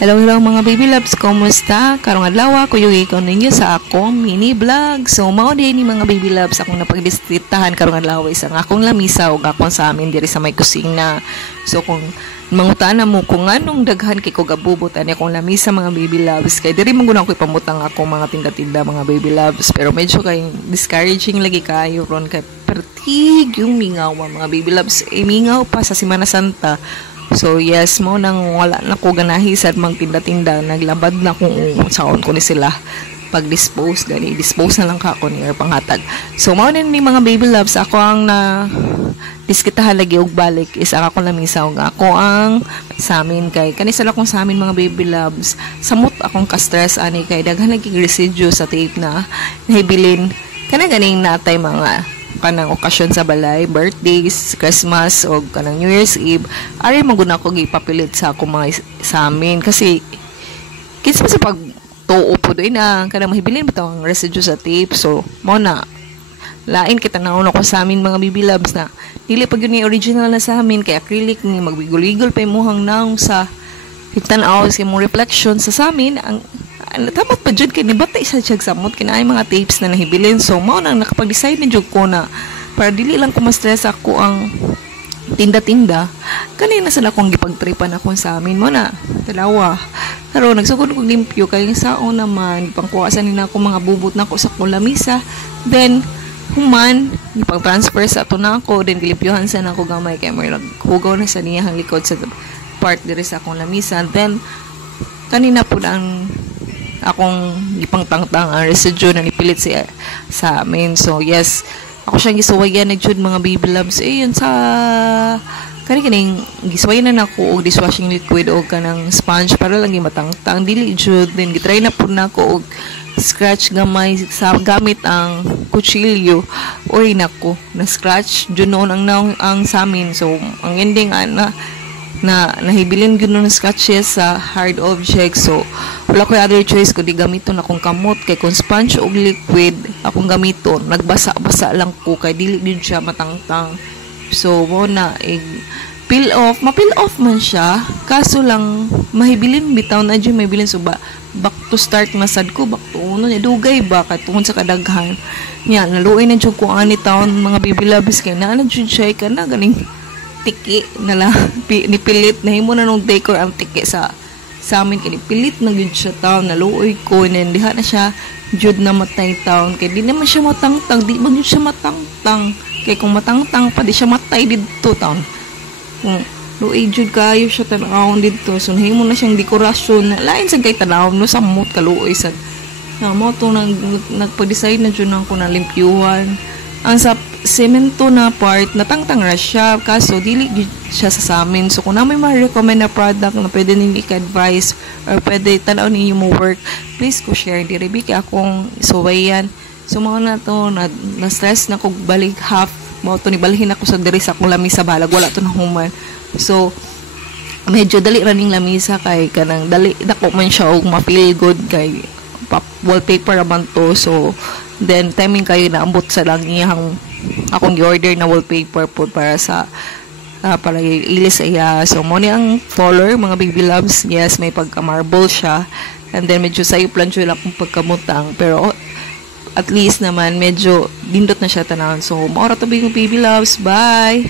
Hello, hello mga baby loves, kumusta? Karong adlaw ko yung ikaw ninyo sa akong mini vlog. So mao din ni mga baby loves akong napagdisitahan karong adlaw isang akong lamisa ug akong sa amin diri sa may kusina. So kung mangutana mo kung anong daghan kay ko gabubot ani akong lamisa mga baby loves, kay diri man gud ako ipamutang ako mga tinda-tinda mga baby loves, pero medyo kay discouraging lagi kayo ron kay pertig yung mingaw mga baby loves. Mingaw pa sa Semana Santa. So yes mo nang wala na ko ganahi sad mang tinda-tinda, naglabad na kung saon ko ni sila pag-dispose gani, dispose na lang ka ako ni panghatag. So mao ni mga baby loves, ako ang na diskitahan lagi og balik is ako lamisa ug ako ang sa amin kay kani sala kong sa amin mga baby loves. Samot akong ka-stress ani kay daghan lagi residue sa tape na nahibilin kana ganing natay mga kanang okasyon sa balay, birthdays, Christmas o kanang New Year's Eve, ari maguna ko gipapilit sa ako mga sa amin kasi kinsa sa pag tuo po doy na kanang mahibilin bitaw ang residue sa tape. So mo na lain kita nauna ko sa amin mga baby loves na dili pag yun ni original na sa amin kay acrylic ni magbigol-igol pa imuhang naong sa hitan-aw sa imong reflection sa amin ang tamat pa jud kay nibatay sa jug samot kinaay mga tapes na nahibilin. So mao nang nakapag-decide ni jud ko na para dili lang ko ma-stress ako ang tinda-tinda kanina sila kong gipagtripan ako sa amin mo na dalawa pero nagsugod ko limpyo kay sao naman pangkuwasan nina ako mga bubot na ko sa kulamisa, then human ipang transfer sa ato na ako, then gilimpyohan sa na ako gamay kay may naghugaw na sa niyang likod sa part diri sa akong lamisa. Then kanina po ang akong ipangtangtang ang residue na nipilit sa amin. So yes, ako siyang gisuwayan na jud mga baby loves. Yun sa kaning gisuwayan na nako og dishwashing liquid o kanang sponge para lang matangtang dili jud. Then gitry na po nako og scratch gamay sa gamit ang kutsilyo. Oy nako, na scratch jud noon ang sa amin. So ang ending na nahibilin gyud ng scratches sa hard object. So wala ko other choice kundi gamiton akong kamot kay kung sponge og liquid akong gamiton nagbasa-basa lang ko kay dili gyud siya matangtang. So mo na peel off man siya kaso lang mahibilin bitaw na jud mahibilin. So back to start masad ko back to uno niya dugay ba kay tungod sa kadaghan niya naluoy na jud ko ani taon mga baby loves kay naa na jud siya kana ganing tiki na lang nipilit na himo na nung decor ang tiki sa amin kay pilit na gyud siya taon naluoy ko and diha na siya jud na matay taon kay di naman siya matangtang, di man jud siya matangtang kay kung matangtang pa di siya matay didto taon kung luoy jud kayo siya tanawon didto. So himo na siyang dekorasyon na lain sa kay tanawon no samot kaluoy sad na mo to nagpa-decide na jud nang ko na limpyuhan ang sa semento na part natangtang ra siya kaso dili siya sa amin. So kung na may ma-recommend na product na pwede ninyo i-advise or pwede tanaw ninyo mo work, please ko share diri kay akong suwayan. So mga na to na stress na ko balik half mo to ni balhin ako sa diri sa akong lamisa balag wala to na human. So medyo dali ra ning lamisa kay kanang dali dako man siya og ma-feel good kay wallpaper naman to. So then timing kayo na ambot sa lang iyang akong gi-order na wallpaper po para sa para ilis iya. So mo ni ang color mga baby loves. Yes, may pagka-marble siya and then medyo sayo plan siya lang kung pagkamutang pero at least naman medyo dindot na siya tanawon. So mo ra to baby loves, bye.